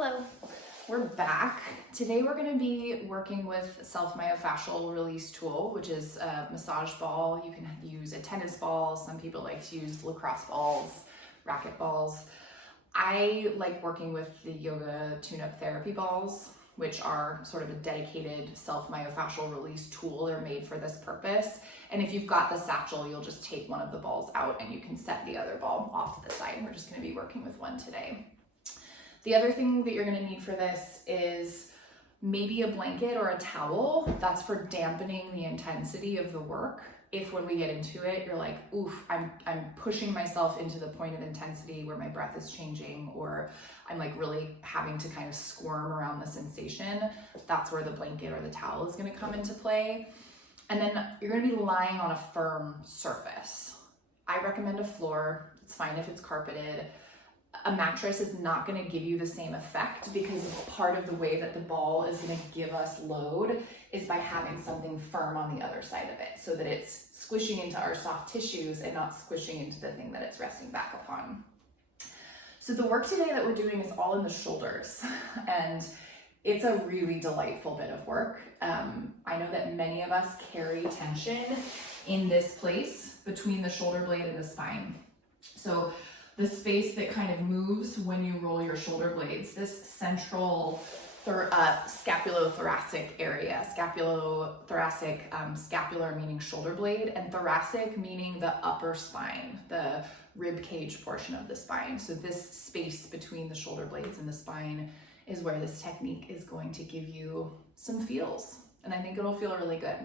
Hello, we're back. Today we're going to be working with Myofascial Release tool, which is a massage ball. You can use a tennis ball. Some people like to use lacrosse balls, racket balls. I like working with the yoga tune-up therapy balls, which are sort of a dedicated myofascial release tool. They're made for this purpose. And if you've got the satchel, you'll just take one of the balls out and you can set the other ball off to the side. We're just going to be working with one today. The other thing that you're going to need for this is maybe a blanket or a towel. That's for dampening the intensity of the work. If when we get into it, you're like, oof, I'm pushing myself into the point of intensity where my breath is changing, or I'm like really having to kind of squirm around the sensation, that's where the blanket or the towel is going to come into play. And then you're going to be lying on a firm surface. I recommend a floor. It's fine if it's carpeted. A mattress is not going to give you the same effect because part of the way that the ball is going to give us load is by having something firm on the other side of it so that it's squishing into our soft tissues and not squishing into the thing that it's resting back upon. So the work today that we're doing is all in the shoulders, and it's a really delightful bit of work. I know that many of us carry tension in this place between the shoulder blade and the spine. So the space that kind of moves when you roll your shoulder blades, this central scapulothoracic area, scapulothoracic, scapular meaning shoulder blade, and thoracic meaning the upper spine, the rib cage portion of the spine. So this space between the shoulder blades and the spine is where this technique is going to give you some feels, and I think it'll feel really good.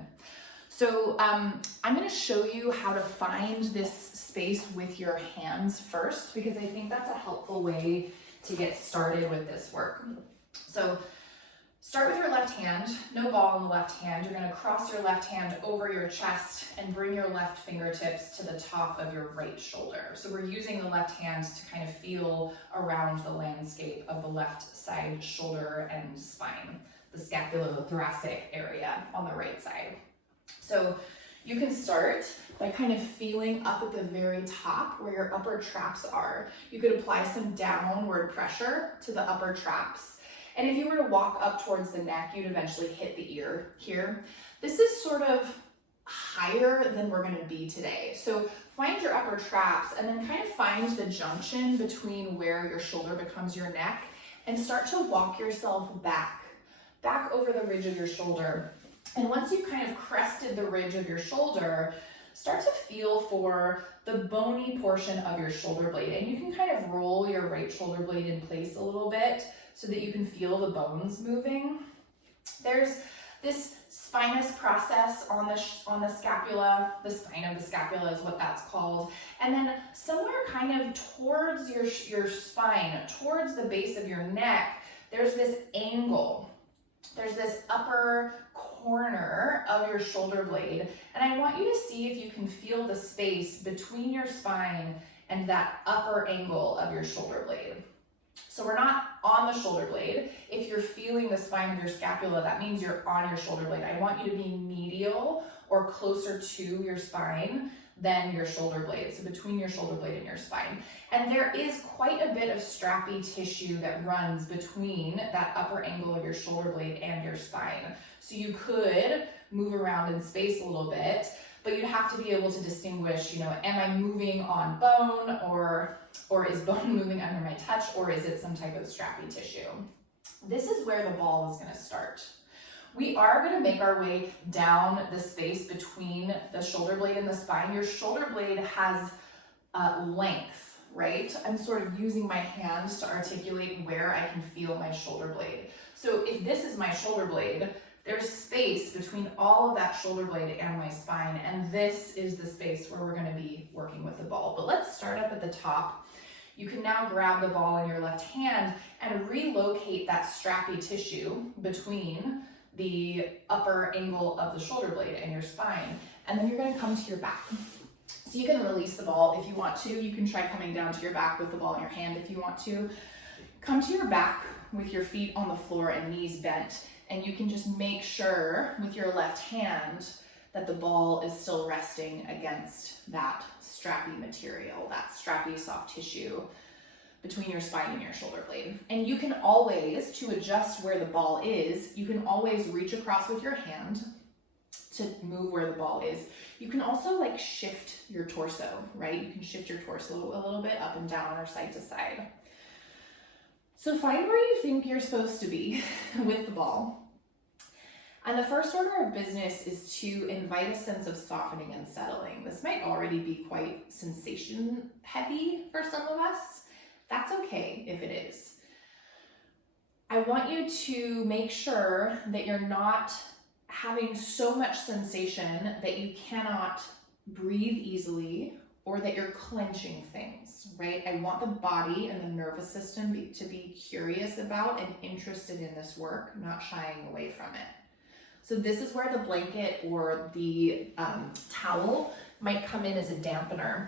So I'm going to show you how to find this space with your hands first, because I think that's a helpful way to get started with this work. So start with your left hand, no ball in the left hand. You're going to cross your left hand over your chest and bring your left fingertips to the top of your right shoulder. So we're using the left hand to kind of feel around the landscape of the left side shoulder and spine, the scapulothoracic area on the right side. So you can start by kind of feeling up at the very top where your upper traps are. You could apply some downward pressure to the upper traps. And if you were to walk up towards the neck, you'd eventually hit the ear here. This is sort of higher than we're going to be today. So find your upper traps and then kind of find the junction between where your shoulder becomes your neck and start to walk yourself back over the ridge of your shoulder. And once you've kind of crested the ridge of your shoulder, start to feel for the bony portion of your shoulder blade. And you can kind of roll your right shoulder blade in place a little bit so that you can feel the bones moving. There's this spinous process on the scapula. The spine of the scapula is what that's called. And then somewhere kind of towards your spine, towards the base of your neck, there's this angle. There's this upper corner of your shoulder blade, and I want you to see if you can feel the space between your spine and that upper angle of your shoulder blade. So we're not on the shoulder blade. If you're feeling the spine of your scapula, that means you're on your shoulder blade. I want you to be medial or closer to your spine than your shoulder blade, so between your shoulder blade and your spine. And there is quite a bit of strappy tissue that runs between that upper angle of your shoulder blade and your spine. So you could move around in space a little bit, but you'd have to be able to distinguish, am I moving on bone, or is bone moving under my touch, or is it some type of strappy tissue? This is where the ball is going to start. We are going to make our way down the space between the shoulder blade and the spine. Your shoulder blade has length, right? I'm sort of using my hands to articulate where I can feel my shoulder blade. So if this is my shoulder blade, there's space between all of that shoulder blade and my spine, and this is the space where we're going to be working with the ball. But let's start up at the top. You can now grab the ball in your left hand and relocate that strappy tissue between the upper angle of the shoulder blade and your spine, and then you're going to come to your back. So you can release the ball if you want to. You can try coming down to your back with the ball in your hand if you want to. Come to your back with your feet on the floor and knees bent, and you can just make sure with your left hand that the ball is still resting against that strappy material, that strappy soft tissue between your spine and your shoulder blade. And you can always, to adjust where the ball is, you can always reach across with your hand to move where the ball is. You can also like shift your torso, right? You can shift your torso a little bit up and down or side to side. So find where you think you're supposed to be with the ball. And the first order of business is to invite a sense of softening and settling. This might already be quite sensation heavy for some of us. That's okay if it is. I want you to make sure that you're not having so much sensation that you cannot breathe easily or that you're clenching things, right? I want the body and the nervous system to be curious about and interested in this work, not shying away from it. So this is where the blanket or the towel might come in as a dampener.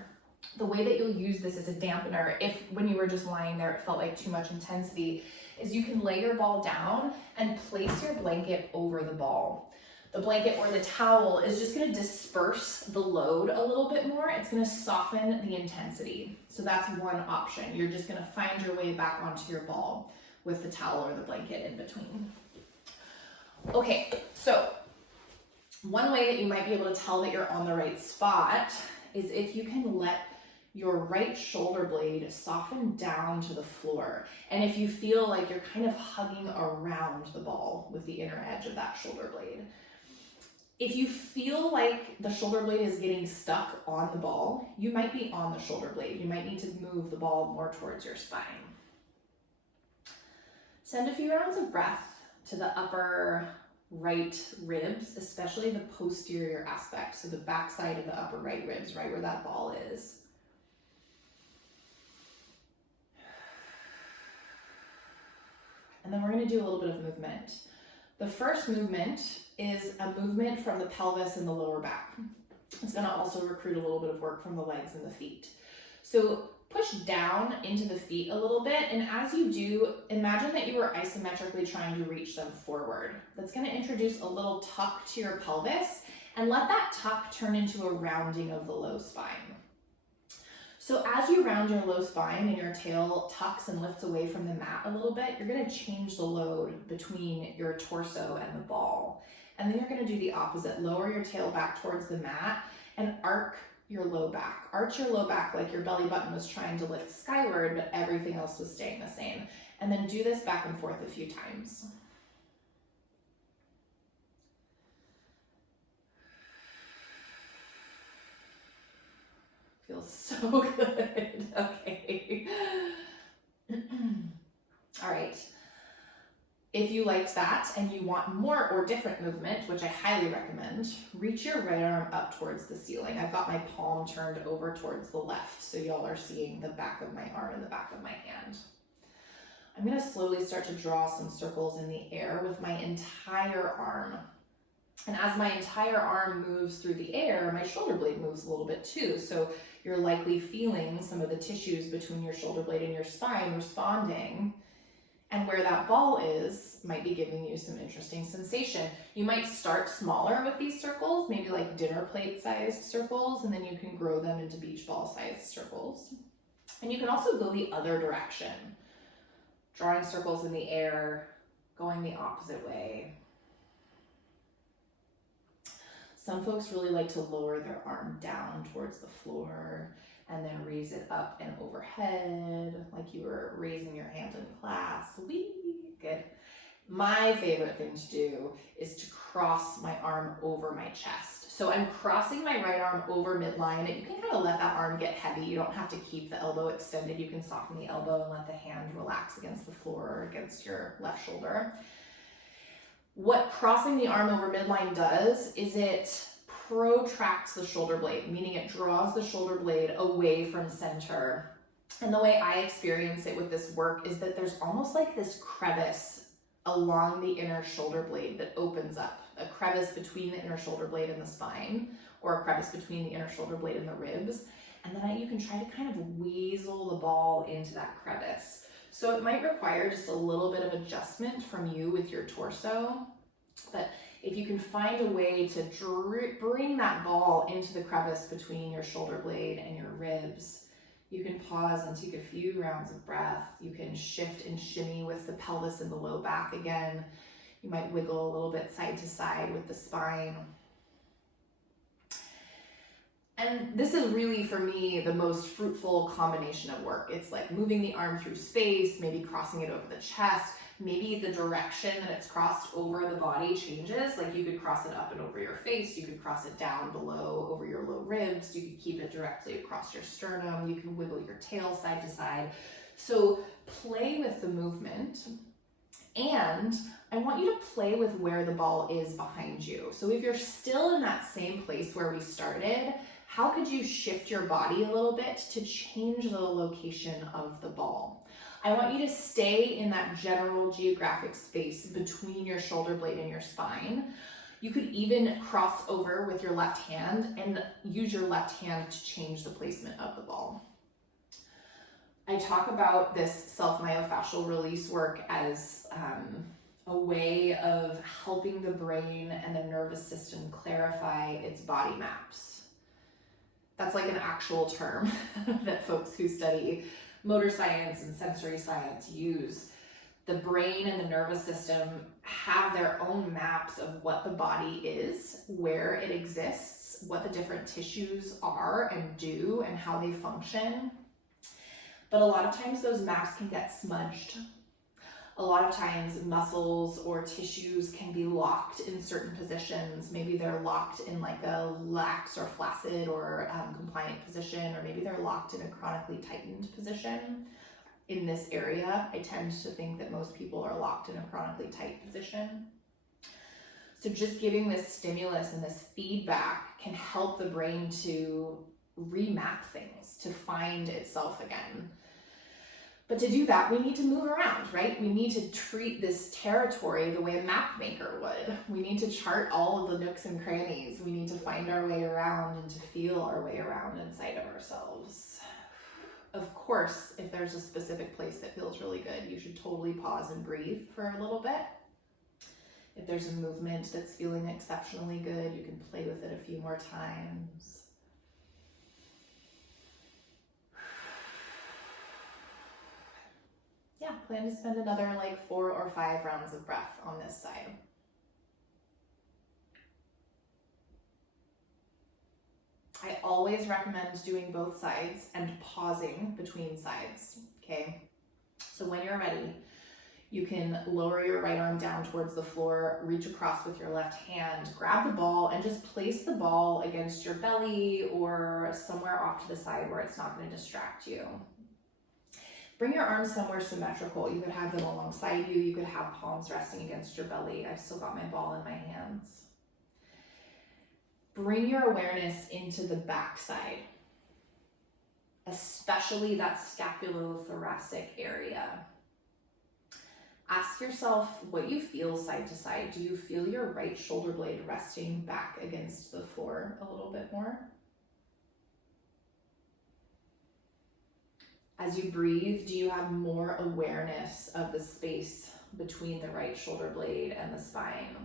The way that you'll use this as a dampener, if when you were just lying there it felt like too much intensity, is you can lay your ball down and place your blanket over the ball. The blanket or the towel is just going to disperse the load a little bit more. It's going to soften the intensity. So that's one option. You're just going to find your way back onto your ball with the towel or the blanket in between. Okay, so one way that you might be able to tell that you're on the right spot is if you can let your right shoulder blade soften down to the floor. And if you feel like you're kind of hugging around the ball with the inner edge of that shoulder blade. If you feel like the shoulder blade is getting stuck on the ball, you might be on the shoulder blade. You might need to move the ball more towards your spine. Send a few rounds of breath to the upper right ribs, especially the posterior aspect, so the back side of the upper right ribs, right where that ball is. And then we're going to do a little bit of movement. The first movement is a movement from the pelvis and the lower back. It's going to also recruit a little bit of work from the legs and the feet. So push down into the feet a little bit, and as you do, imagine that you are isometrically trying to reach them forward. That's going to introduce a little tuck to your pelvis, and let that tuck turn into a rounding of the low spine. So as you round your low spine and your tail tucks and lifts away from the mat a little bit, you're going to change the load between your torso and the ball. And then you're going to do the opposite. Lower your tail back towards the mat and arc your low back. Arch your low back like your belly button was trying to lift skyward, but everything else was staying the same. And then do this back and forth a few times. Feels so good. Okay. All right. If you liked that and you want more or different movement, which I highly recommend, reach your right arm up towards the ceiling. I've got my palm turned over towards the left, so y'all are seeing the back of my arm and the back of my hand. I'm going to slowly start to draw some circles in the air with my entire arm. And as my entire arm moves through the air, my shoulder blade moves a little bit too. So you're likely feeling some of the tissues between your shoulder blade and your spine responding. And where that ball is might be giving you some interesting sensation. You might start smaller with these circles, maybe like dinner plate sized circles, and then you can grow them into beach ball sized circles. And you can also go the other direction, drawing circles in the air, going the opposite way. Some folks really like to lower their arm down towards the floor and then raise it up and overhead like you were raising your hand in class. Whee! Good. My favorite thing to do is to cross my arm over my chest. So I'm crossing my right arm over midline, and you can kind of let that arm get heavy. You don't have to keep the elbow extended. You can soften the elbow and let the hand relax against the floor or against your left shoulder. What crossing the arm over midline does is it protracts the shoulder blade, meaning it draws the shoulder blade away from center. And the way I experience it with this work is that there's almost like this crevice along the inner shoulder blade that opens up, a crevice between the inner shoulder blade and the spine, or a crevice between the inner shoulder blade and the ribs. And then you can try to kind of weasel the ball into that crevice. So it might require just a little bit of adjustment from you with your torso, but if you can find a way to bring that ball into the crevice between your shoulder blade and your ribs, You can pause and take a few rounds of breath. You can shift and shimmy with the pelvis and the low back again. You might wiggle a little bit side to side with the spine. And this is really, for me, the most fruitful combination of work. It's like moving the arm through space, maybe crossing it over the chest, maybe the direction that it's crossed over the body changes. Like you could cross it up and over your face, you could cross it down below over your low ribs, you could keep it directly across your sternum, you can wiggle your tail side to side. So play with the movement, and I want you to play with where the ball is behind you. So if you're still in that same place where we started, how could you shift your body a little bit to change the location of the ball? I want you to stay in that general geographic space between your shoulder blade and your spine. You could even cross over with your left hand and use your left hand to change the placement of the ball. I talk about this self-myofascial release work as a way of helping the brain and the nervous system clarify its body maps. That's like an actual term that folks who study motor science and sensory science use. The brain and the nervous system have their own maps of what the body is, where it exists, what the different tissues are and do, and how they function. But a lot of times those maps can get smudged. A lot of times muscles or tissues can be locked in certain positions. Maybe they're locked in like a lax or flaccid or compliant position, or maybe they're locked in a chronically tightened position. In this area, I tend to think that most people are locked in a chronically tight position. So just giving this stimulus and this feedback can help the brain to remap things, to find itself again. But to do that, we need to move around, right? We need to treat this territory the way a map maker would. We need to chart all of the nooks and crannies. We need to find our way around and to feel our way around inside of ourselves. Of course, if there's a specific place that feels really good, you should totally pause and breathe for a little bit. If there's a movement that's feeling exceptionally good, you can play with it a few more times. Yeah, plan to spend another like 4 or 5 rounds of breath on this side. I always recommend doing both sides and pausing between sides, okay? So when you're ready, you can lower your right arm down towards the floor, reach across with your left hand, grab the ball, and just place the ball against your belly or somewhere off to the side where it's not going to distract you. Bring your arms somewhere symmetrical. You could have them alongside you. You could have palms resting against your belly. I've still got my ball in my hands. Bring your awareness into the backside, especially that scapulothoracic area. Ask yourself what you feel side to side. Do you feel your right shoulder blade resting back against the floor a little bit more? As you breathe, do you have more awareness of the space between the right shoulder blade and the spine?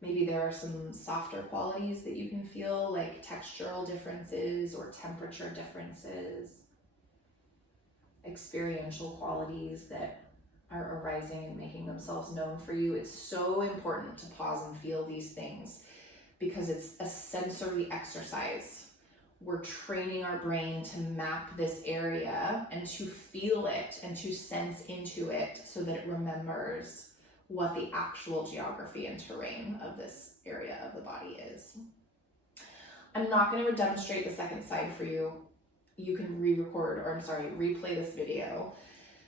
Maybe there are some softer qualities that you can feel, like textural differences or temperature differences, experiential qualities that are arising and making themselves known for you. It's so important to pause and feel these things because it's a sensory exercise. We're training our brain to map this area and to feel it and to sense into it so that it remembers what the actual geography and terrain of this area of the body is. I'm not going to demonstrate the second side for you. You can replay this video.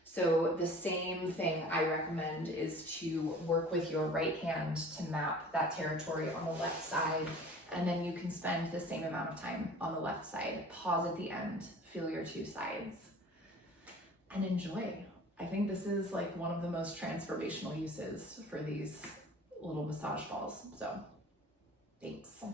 So the same thing I recommend is to work with your right hand to map that territory on the left side, and then you can spend the same amount of time on the left side. Pause at the end, feel your 2 sides, and enjoy. I think this is like one of the most transformational uses for these little massage balls. So, thanks.